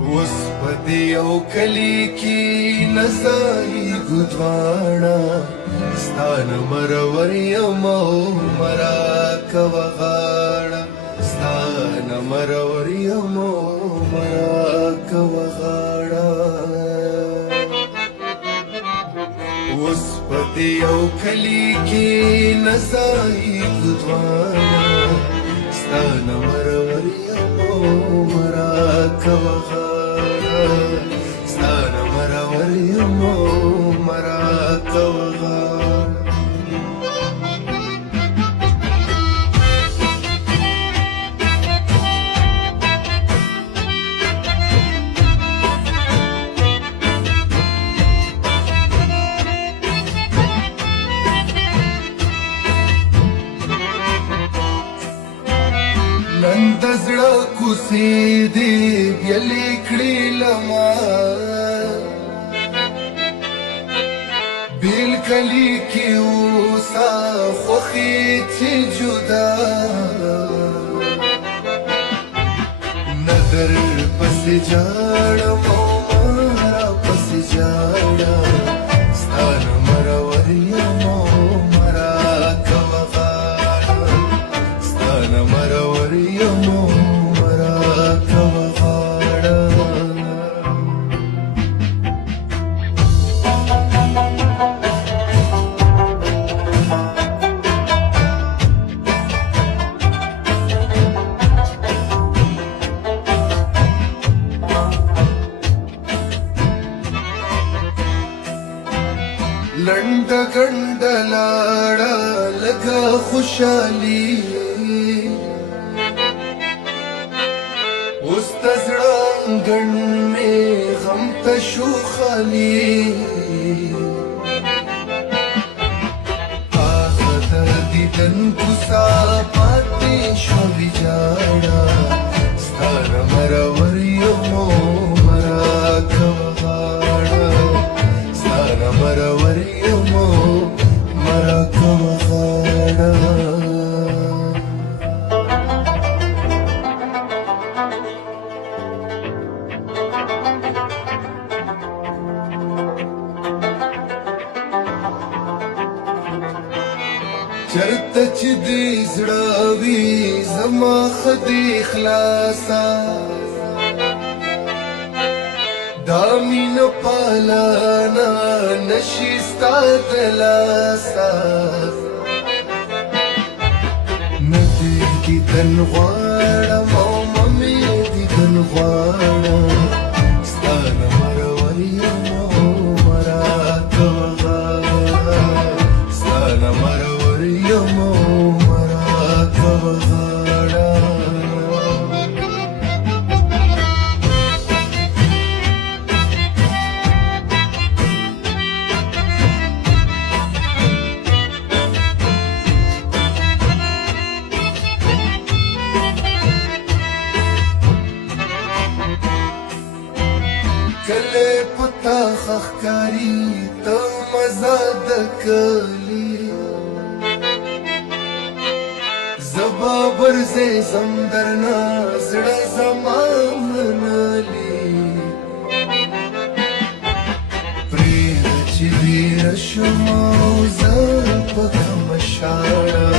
وسپدی او کلی کی نزای گدوانا ستان مرور یمو مرا کوغانا ستان مرور یمو مرا کوغانا وسپدی او کلی کی نزای گدوانا ستان مرور یمو مرا کوغانا ستان مرور یمو مرا کوغانا نن د زړه کوڅې دې بېلې کړې لما بیل کلی کې اوسه خوښې چې جدا نه در پسې جاړم او را پسې جاړم ستا نه مرور یم او مرا کوغاړه ستا نه مرور یم او مرا کوغاړه لنډ ګنډ لاړه لکه خوشحالي اوس د زړه انګڼ مې غم ته شو خالي هغه د دیدن کوڅه پاتې شوه ویجاړه ستا نه مرور یم او مرا کوغاړه ستا نه مرور یم او مرا کوغاړه چرته چې دې زړه وي زما خدای خلاصا دا مینه پالانا نشي ستا د لاسه نه دې دیدن غواړم او مې دیدن غواړم ستا نه مرور یم او مرا کوغاړه ستا نه مرور یم او مرا کوغاړه کله پتا خخکاری ته مزه د کلی زبا برزه زم درنا زړه زما منلی پرېږده چې ډېره شوم او زه په کومه شاړه